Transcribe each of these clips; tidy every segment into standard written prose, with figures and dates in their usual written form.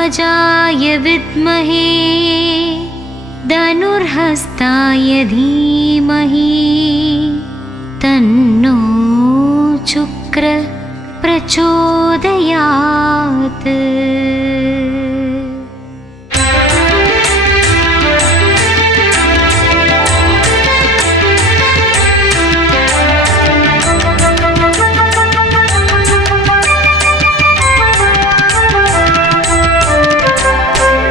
गजध्वजाय विद्महे धनुर्हस्ताय धीमहि तन्नो शुक्र प्रचोदयात्।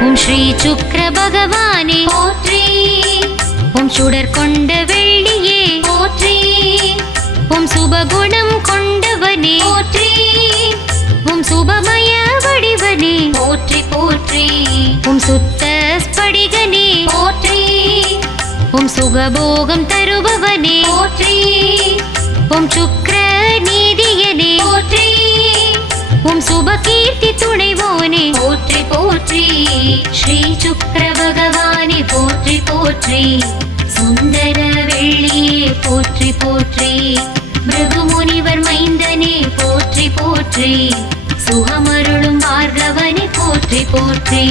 ओम श्री शुक्र भगवाने पोत्री, ओम सुडर कोंड वेल्लिये पोत्री, ओम सुभगुणम कोंडवने पोत्री, ओम सुभमय वडिवने पोत्री पोत्री, ओम सुत्त स्फटिगने पोत्री, ओम सुगभोगम तरुबवने पोत्री, ओम शुक्र नीदियने पोत्री, ओम शुभकीर्ति तुणैवोने पोत्री पोत्री। श्री शुक्र भगवाने पोत्री पोत्री, सुंदर वेल्लिये पोत्री पोत्री, भृगुमुनिवर मैंदने पोत्री पोत्री, सुहमरुळुम भार्गवने पोत्री पोत्री।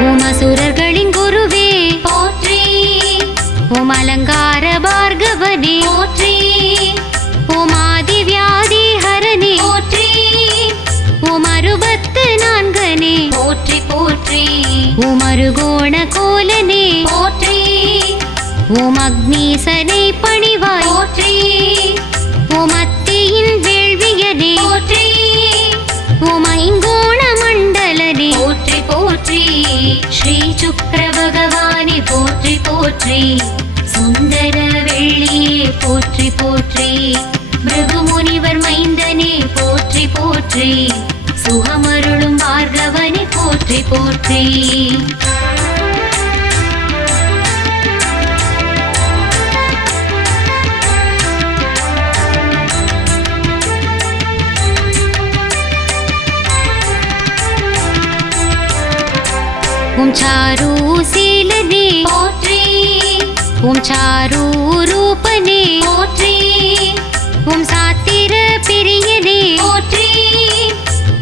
ओम असुरर्गळिन गुरुवे पोत्री, ओम अलंकार भार्गवने पोत्री, ओम आदिव्याधि हरने पोत्री, ओम अरुबत्तु नान्गने पोत्री पोत्री, ओम अरुगोण कोलने पोत्री, ओम अग्नीसने पणिवाय पोत्री, ओम अत्तियिन वेल्वियने पोत्री, ओम ऐंगोण मंडलने पोत्री पोत्री। श्री शुक्र भगवाने पोत्री पोत्री, सुंदर वेल्लिये पोत्री पोत्री, भृगुमुनिवर मैंदने पोत्री पोत्री, सुहमरुळुम भार्गवने पोत्री पोत्री। ओम चारुशीलने पोत्री, ओम चारु रूपने पोत्री, ओम सात्तिर प्रियने पोत्री,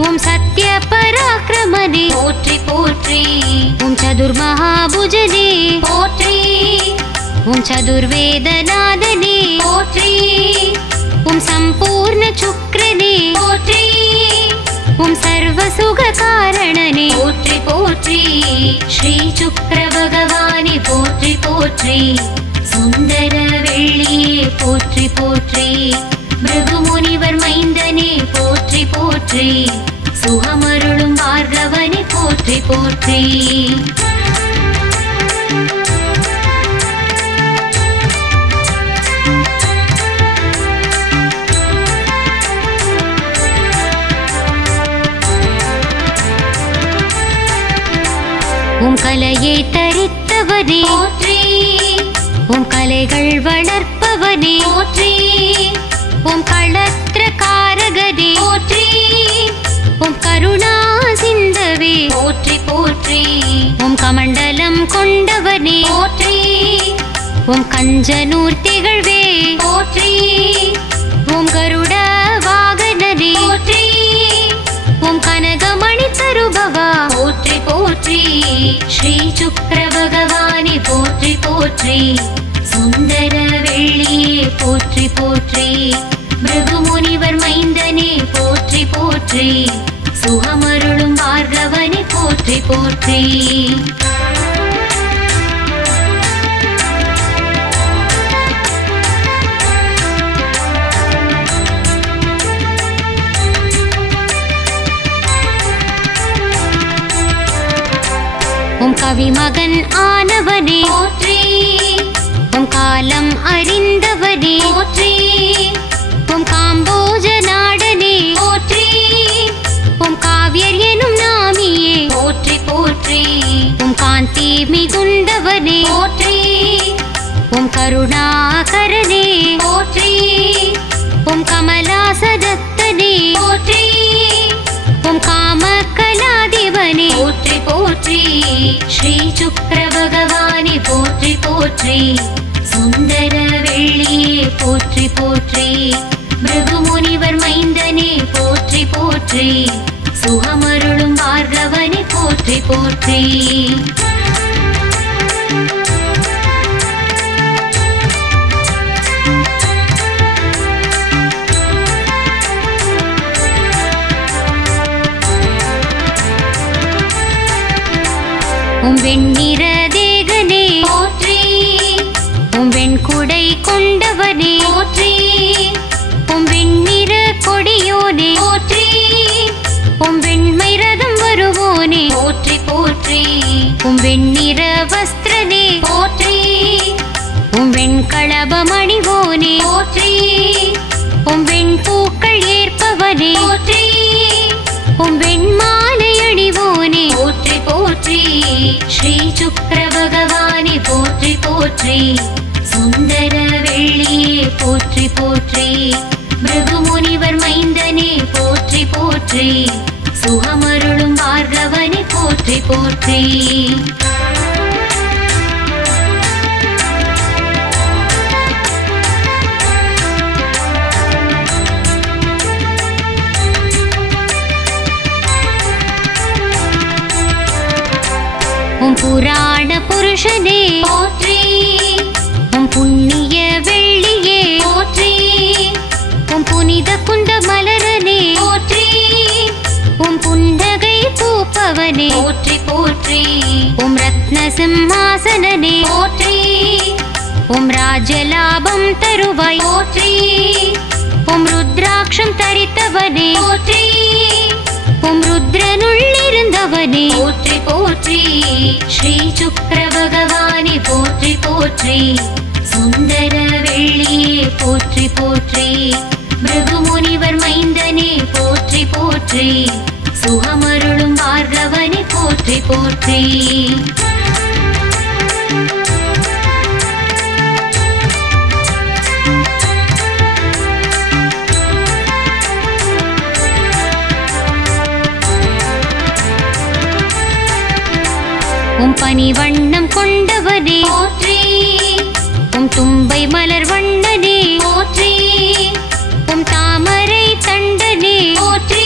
ओम सत्य पराक्रमने पोत्री पोत्री, ओम चतुर्महाभुजने पोत्री, ओम चतुर्वेदनादने पोत्री, ओम संपूर्ण शुक्रने पोत्री, ओम सर्वसुखकारणने पोत्री पोत्री। श्री शुक्र भगवाने पोत्री पोत्री, सुंदर वेल्लिये पोत्री पोत्री, भृगुमुनिवर मैंदने पोत्री पोत्री, सुहमरुळुम भार्गवने पोत्री पोत्री। ओम कलये तरित्तवने पोत्री, ओम कलेगळ वळर्पवने पोत्री, ओम कळत्रकारगने पोत्री, ओम करुणा सिन्धवे पोत्री पोत्री, ओम कमण्डलम कोण्डवने पोत्री, ओम कंजनूर तिगळ्वे पोत्री, ओम गरुड वागनने पोत्री, ओम कनगमणि तरुभव पोत्री पोत्री। श्री शुक्र भगवाने पोत्री पोत्री, सुंदर वेल्लिये पोत्री पोत्री, भृगुमुनिवर मैंदने पोत्री पोत्री, सुहमरुळुम भार्गवने पोत्री पोत्री। ओम कवि मगन आनवने पोत्री, ओम कालम अरिंदवने पोत्री, ओम काम्बोजनाडने पोत्री, ओम काव्यर एनुम नामिये पोत्री पोत्री, ओम कांति मिगुंडवने पोत्री, ओम करुणाकरने पोत्री, ओम कमलासदत्तने पोत्री, ओम कामकलादिवने पोत्री போற்றி ஸ்ரீ சுக்கிர பகவானே போற்றி போற்றி சுந்தர வெள்ளியே போற்றி போற்றி பிருகு முனிவர் மைந்தனே போற்றி போற்றி சுகமருளும் பார்கவனே போற்றி போற்றி வெண்ணிற தேகனே போற்றி வெண்குடை கொண்டவனே போற்றி வெண்ணிற கொடியோனே போற்றி வெண்மை ரதம் வருவோனே போற்றி போற்றி வெண்ணிற வஸ்திரனே போற்றி வெண்களபம் அணிவோனே போற்றி வெண்பூக்கள் ஏற்பவனே போற்றி வெண்மாலை அணிவோனே போற்றி போற்றி ஸ்ரீ சுக்கிர பகவானே போற்றி போற்றி சுந்தர வெள்ளியே போற்றி போற்றி பிருகு முனிவர் மைந்தனே போற்றி போற்றி சுகமருளும் பார்கவனே போற்றி போற்றி புராண புருஷனே போற்றி புண்ணிய வெள்ளியே போற்றி புனித குந்த மலரனே போற்றி புன்னகை பூப்பவனே போற்றி போற்றி ரத்ன சிம்மாசனனே போற்றி ராஜலாபம் தருவாய் போற்றி ருத்ராட்சம் தரித்தவனே போற்றி ருத்ரனுள்ளிருந்தவனே போற்றி போற்றி ஸ்ரீ சுக்கிர பகவானே போற்றி போற்றி சுந்தர வெள்ளியே போற்றி போற்றி பிருகு முனிவர் மைந்தனே போற்றி போற்றி சுகமருளும் பார்கவனே போற்றி போற்றி பனி வண்ணம் கொண்டவனே போற்றி தும்பை மலர் வண்ணனே போற்றி தாமரை தண்டனே போற்றி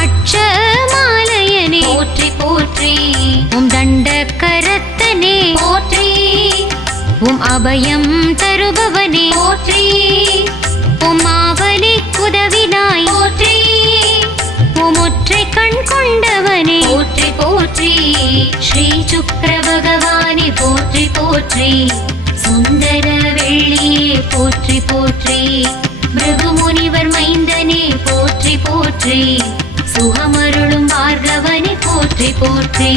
அட்சமாலயனே போற்றி போற்றி தண்ட கரத்தனே போற்றி அபயம் தருபவனே போற்றி மாவலி குதவினாய் போற்றி ஒற்றை கண் கொண்டவனே போற்றி போற்றி ஸ்ரீ சுக்கிர பகவானே போற்றி போற்றி சுந்தர வெள்ளியே போற்றி போற்றி பிருகு முனிவர் மைந்தனே போற்றி போற்றி சுகமருளும் பார்கவனே போற்றி போற்றி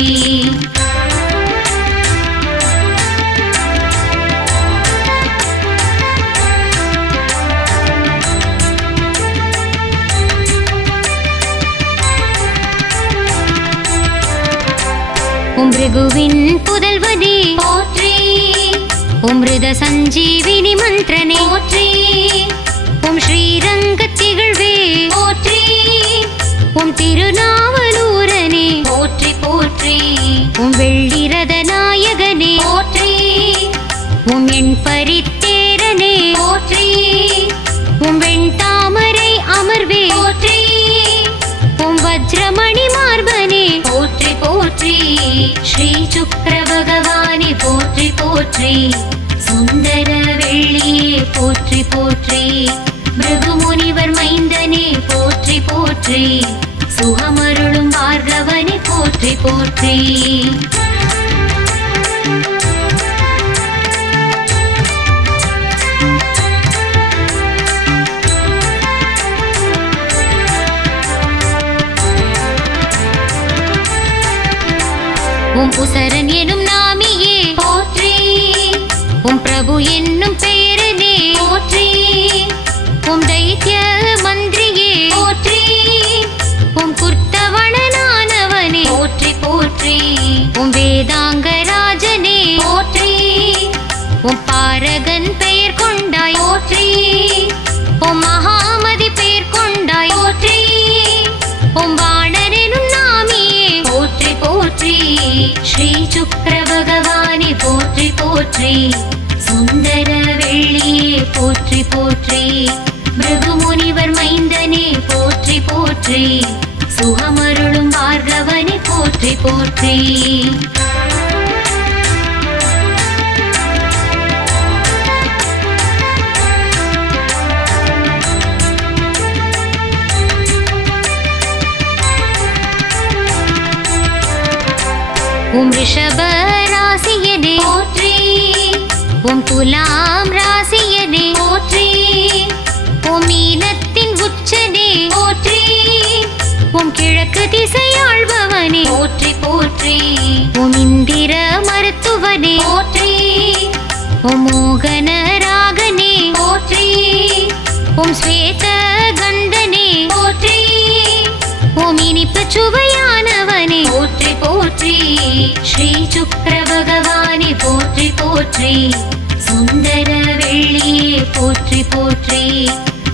பிருகுவின் புதல்வனே போற்றி மிருத சஞ்சீவினி மந்திரனே போற்றி ஸ்ரீரங்க திகழ்வே போற்றி திருநாவலூரனே போற்றி போற்றி வெள்ளிரத நாயகனே போற்றி என் பரித்தேரனே போற்றி வெண்தாமரை அமர்வே போற்றி வஜ்ரமணி மார்பனே போற்றி போற்றி ஸ்ரீ சுக்கிர பகவானே போற்றி போற்றி சுந்தர வெள்ளியே போற்றி போற்றி பிருகு முனிவர் மைந்தனே போற்றி போற்றி சுகமருளும் பார்கவனே போற்றி போற்றி உசரன் எனும் நாமியே போற்றி பிரபு என்னும் பெயரனே போற்றி தைத்ய மந்திரியே போற்றி குர்த்தவணனானவனே போற்றி போற்றி வேதாங்க ராஜனே போற்றி பாரகன் பெயர் கொண்டாய் போற்றி மகாமதி பெயர் கொண்டாய் போற்றி வாணர் எனும் நாமியே போற்றி போற்றி ஸ்ரீ சுக்கிர பகவானே போற்றி போற்றி சுந்தர வெள்ளியே போற்றி போற்றி பிருகு முனிவர் மைந்தனே போற்றி போற்றி சுகமருளும் பார்கவனே போற்றி போற்றி ஓம் ரிஷப ராசியனே போற்றி ஓம் துலாம் ராசியனே போற்றி ஓம் மீனத்தின் உச்சனே போற்றி ஓம் கிழக்கு திசை ஆள்பவனே போற்றி போற்றி ஓம் இந்திர மருத்துவனே போற்றி ஓம் மோகன ராகனே போற்றி ஓம் ஸ்வேத கந்தனே போற்றி ஓம் இனிப்பு சுவையானவனே போற்றி போற்றி ஸ்ரீ சுக்கிர பகவானே போற்றி போற்றி சுந்தர வெள்ளியே போற்றி போற்றி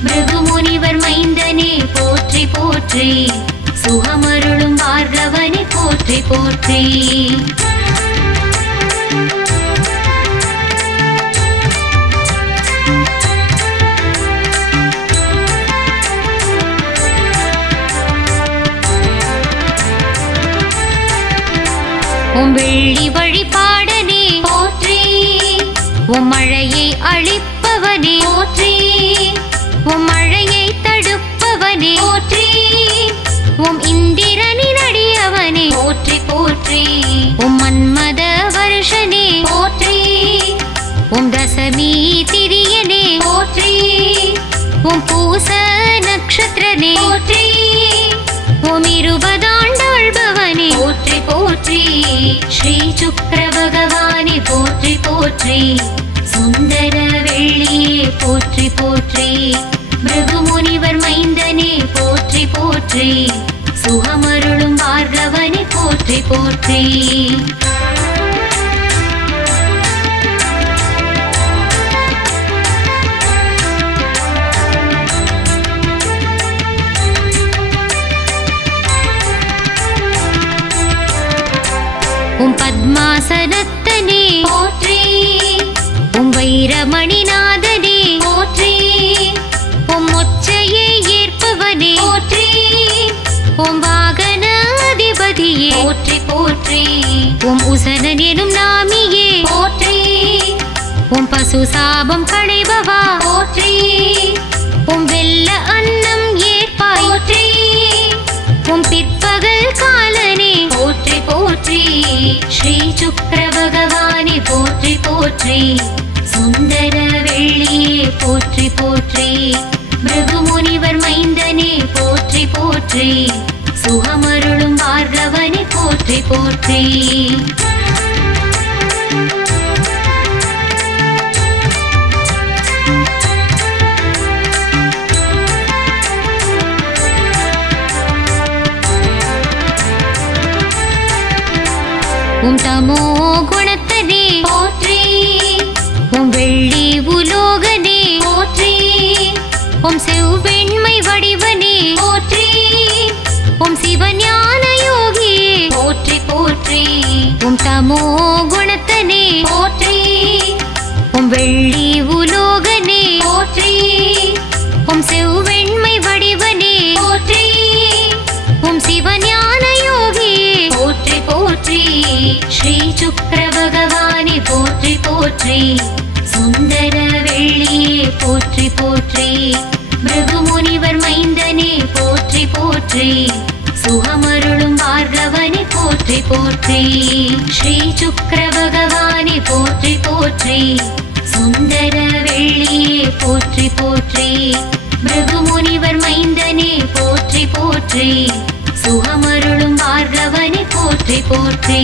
பிருகு முனிவர் மைந்தனே போற்றி போற்றி சுகமருளும் பார்கவனே போற்றி போற்றி ஓம் வெள்ளி வழிபாடனே போற்றி ஓம் மழையை அழிப்பவனே போற்றி ஓம் மழையை தடுப்பவனே போற்றி ஓம் இந்திரனின் அடியவனே போற்றி போற்றி ஓம் மன்மத வருஷனே போற்றி ஓம் தசமி திரியனே போற்றி ஓம் பூச நட்சத்திரனே போற்றி ஓம் இருபதாண்டாள்பவனே போற்றி போற்றி ஸ்ரீ சுக்கிர பகவானே போற்றி போற்றி சுந்தர வெள்ளியே போற்றி போற்றி பிருகு முனிவர் மைந்தனே போற்றி போற்றி சுகமருளும் பார்கவனே போற்றி போற்றி ஓம் பத்மாசனத்தனே போற்றி ஓம் வைரமணிநாதனே போற்றி ஓம் மொச்சையை ஏற்பவனே போற்றி ஓம் வாகன அதிபதியே போற்றி போற்றி ஓம் உசனன் எனும் நாமியே போற்றி ஓம் பசு சாபம் களைபவா போற்றி ஓம் வெல்ல அன்னம் ஏற்பாய் போற்றி ஓம் பிற்பகல் காலனே போற்றி போற்றி ஸ்ரீ சுக்கிர பகவானே போற்றி போற்றி சுந்தர வெள்ளியே போற்றி போற்றி பிருகு முனிவர் மைந்தனே போற்றி போற்றி சுகமருளும் பார்கவனே போற்றி போற்றி ஓம் தமோ குணத்தனே போற்றி ஓம் வெள்ளி உலோகனே போற்றி ஓம் செவ்வெண்மை வடிவனே போற்றி ஓம் சிவஞான யோகியே போற்றி போற்றி ஓம் தமோ குணத்தனே போற்றி ஓம் வெள்ளி உலோகனே போற்றி ஓம் செவ்வெண்மை வடிவனே போற்றி ஓம் சிவஞான யோகியே போற்றி போற்றி ஸ்ரீ சுக்கிர பகவானே போற்றி போற்றி சுந்தர வெள்ளியே போற்றி போற்றி பிருகு முனிவர் மைந்தனே போற்றி போற்றி சுகமருளும் பார்கவனே போற்றி போற்றி ஸ்ரீ சுக்கிர பகவானே போற்றி போற்றி சுந்தர வெள்ளியே போற்றி போற்றி பிருகு முனிவர் மைந்தனே போற்றி போற்றி சுகமருளும் பார்கவனே போற்றி போற்றி